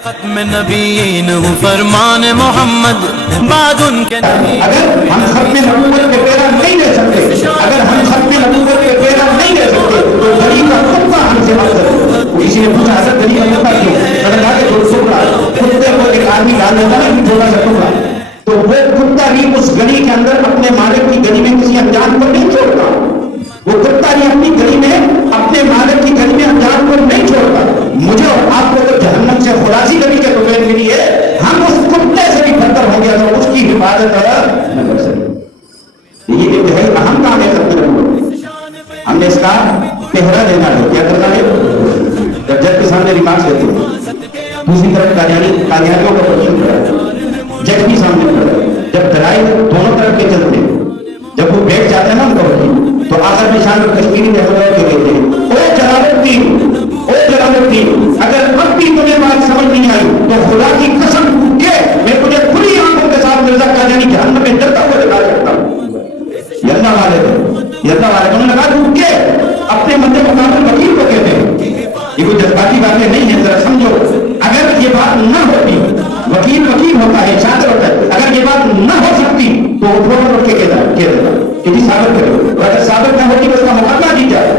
ختم نبیین ہوں فرمان محمد بعد ان کے نہیں. اگر ہم ختم نبوت کے پیرا نہیں لے سکتے، اگر ہم ختم نبوت کے پیرا نہیں لے سکتے تو گلی کا خطبہ ہم سے بات کرے. کسی نے پوچھا حضرت گلی کا خطبہ کیوں؟ میں نے کہا کہ جو ٹکڑا کتے کو ایک آدمی ڈال دیتا ہے تھوڑا سا ٹکڑا، تو وہ کتا بھی اس گلی کے اندر اپنے مالک کی گلی میں کسی انجان کو نہیں چھوڑتا. وہ کتا بھی اپنی گلی میں اپنے مالک کی گلی میں انجان کو نہیں چھوڑتا. مجھے اور آپ کو تو جہنم سے خلاصی گلی کے بغیر ملی ہے، ہم اس کتے سے بھی بدتر ہو گیا تو اس کی حفاظت نہ کر سکتے. یہ انتہائی اہم کام ہے. ہم نے اس کا پہرا دینا ہے. کیا کرنا ہے؟ جب جج کے سامنے ریمارکس دیتے ہیں، دوسری طرف قادیانیوں کا پرچم کھڑا ہے، جج بھی سامنے کھڑا ہے. جب دلائل دونوں طرف کے چلتے ہیں، جب وہ بیٹھ جاتے ہیں نا ان کا وکیل، تو آخر میں شان کشمیری میں کے کہتے ہیں او جلال الدین، اگر اب بھی تمہیں بات سمجھ نہیں آئی تو خدا کی قسم کے میں تجھے کھلی آنکھوں کے ساتھ مرزا قادیانی جہنم میں ڈرتا ہوا دکھا سکتا ہوں. یلہ والے انہوں نے کہا تو کے اپنے مد مقابل وکیل کو کہتے ہیں. یہ کوئی جذباتی باتیں نہیں ہیں، ذرا سمجھو. اگر یہ بات نہ ہوتی، وکیل ہوتا ہے، شاطر ہوتا ہے، اگر یہ بات نہ ہو سکتی تو وہ فوراً اٹھ کے کہہ دیتا کہ جی ثابت کرو. اور اگر ثابت نہ ہوتی تو اس کا مقابلہ دی جائے.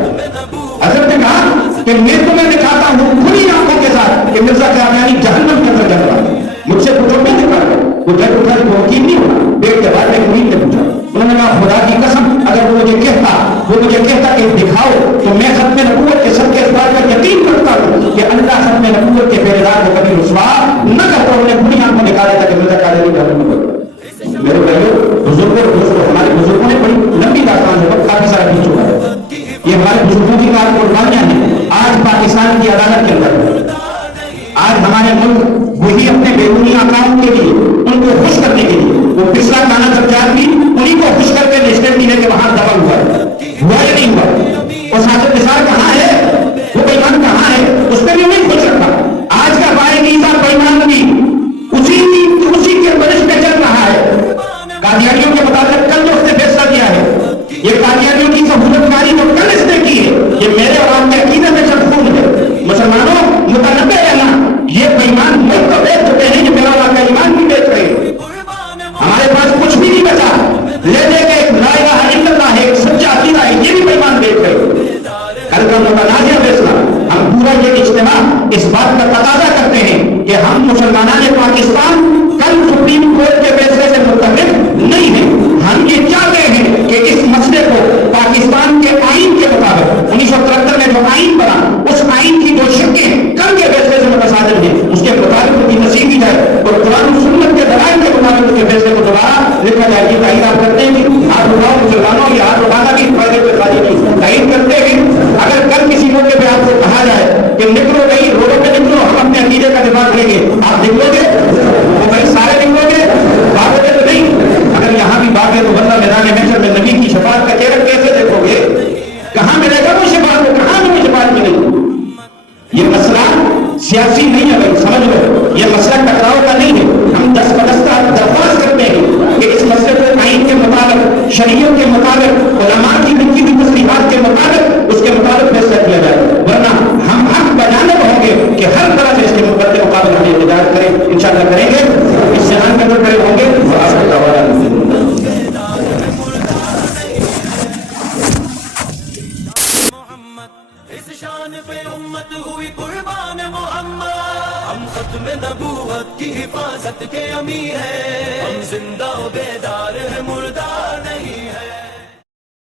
حضرت نے کہا کہ میں تمہیں دکھاتا ہوں کھلی آنکھوں کے ساتھ کہ مرزا قادیانی جہنم کے اندر جل رہا ہے. مجھ سے پوچھو میں دکھا رہا ہوں. وہ جج اٹھا کہ وہ وکیل نہیں ہوا. بیٹھ کے بعد میں مرید نے پوچھا. انہوں نے کہا خدا کی قسم اگر وہ مجھے کہتا کہ دکھاؤ تو میں ختم نبوت کے سب کے اس بات کا یقین کرتا ہوں کہ اللہ ختم نبوت کے پہرےدار کو کبھی رسوا نہ کرتا. انہوں نے کھلی آنکھوں دکھا دیتا کہ مرزا قادیانی جہنم میں. میرے بھائیوں، بزرگوں ہمارے بزرگوں نے بڑی لمبی داستان ہے، کافی سارا پوچھ چکا ہے. یہ ہمارے بزرگوں کی کار قربانیاں ہیں. آج پاکستان کی عدالت کے اندر آج ہمارے ملک وہی اپنے بیرونی آقاؤں کے لیے ان کو خوش کرنے کے لیے وہ پچھلا گانا سرکار بھی انہیں کو خوش کر کے نیشنل ٹی وی کے باہر دبا ہوا یا نہیں ہوا. اور ساجد نثار کہاں ہے؟ وہ بےمان کہاں ہے؟ اس پہ بھی انہیں خوش رکھا. آج کا بائے عیسیٰ بےمان بھی اسی کے برش میں چل رہا ہے. قادیانیوں کے مطابق کل جو اس نے فیصلہ کیا ہے، یہ قادیانیوں کی سہولت کاری جو کل اس نے کی ہے، یہ میرے اور آپ کے عقیدے میں شرفون ہے. مسلمانوں متنبع رہنا، یہ بےمان ملک تو بیچ چکے ہیں، یہ میرا واقعہ ایمان بھی بیچ رہے ہیں. ہمارے پاس کچھ بھی نہیں بچا. لے دے کے ایک لا الہ الا اللہ ہے، ایک سچا عقیدہ ہے، یہ بھی بےمان بیچ رہے ہیں. کل کا متنازع فیصلہ ہم پورا یہ اجتماع اس بات کا تقاضا کرتے ہیں کہ ہم مسلمانان پاکستان کل سپریم کورٹ کے فیصلے سے متفق نہیں ہیں. ہم یہ چاہتے ہیں کہ اس مسئلے کو پاکستان کے آئین کے مطابق 1973 میں جو آئین بنا، اس آئین کی جو شقیں کل کے فیصلے سے متصادم ہیں، اس کے مطابق ان کی تصحیح کی جائے اور قرآن و سنت کے دلائل کے مطابق اس کے فیصلے کو دوبارہ لکھا جائے. یہ تائید آپ کرتے ہیں کہ ہاتھ اٹھاؤ مسلمانوں، یہ ہاتھ اٹھانا بھی فائدے پہ خالی نہیں. تائید کرتے ہیں اگر کل کسی موقع پہ آپ کو کہا جائے کہ نکلو نہیں، روڈوں پہ نکلو، ہم اپنے عقیدے کا دفاع کریں گے، آپ نکلو گے؟ وہ بھائی سارے نکلو گے، بھاگو گے تو نہیں. اگر یہاں بھی بھاگے تو بندہ میدان محشر میں نبی کی شفاعت کا چہرہ کیسے دیکھو گے؟ کہاں ملے گا وہ شفاعت کو؟ کہاں بھی شفاعت ملے گی؟ یہ مسئلہ سیاسی نہیں ہے بھائی، سمجھ لو. یہ مسئلہ ٹکراؤ کا نہیں ہے. ہم دس بدستہ درخواست کرتے ہیں کہ اس مسئلے کو آئین کے مطابق، شریعت کے مطابق، علماء کی لکھی ہوئی تصریحات کے مطابق اس کے مطابق فیصلہ کیا جائے. ورنہ ہم حق بجانب ہوں گے کہ ہر طرح سے اس کے مقابلے ہم احتجاج کریں. انشاءاللہ کریں گے. اس سے ہم قدر کھڑے ہوں گے. اس شان پہ امت ہوئی قربان محمد. ہم ختم نبوت کی حفاظت کے امیر ہیں.